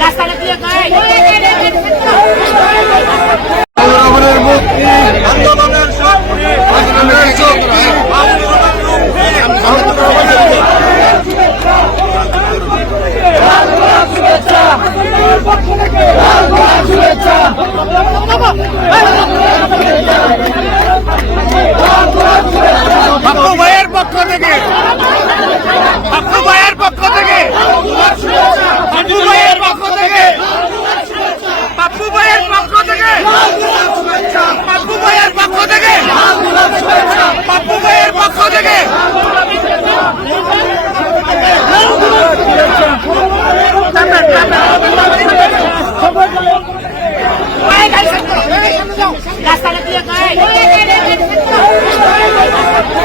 রাস্তাটা দিয়ে 赶紧赶紧赶紧赶紧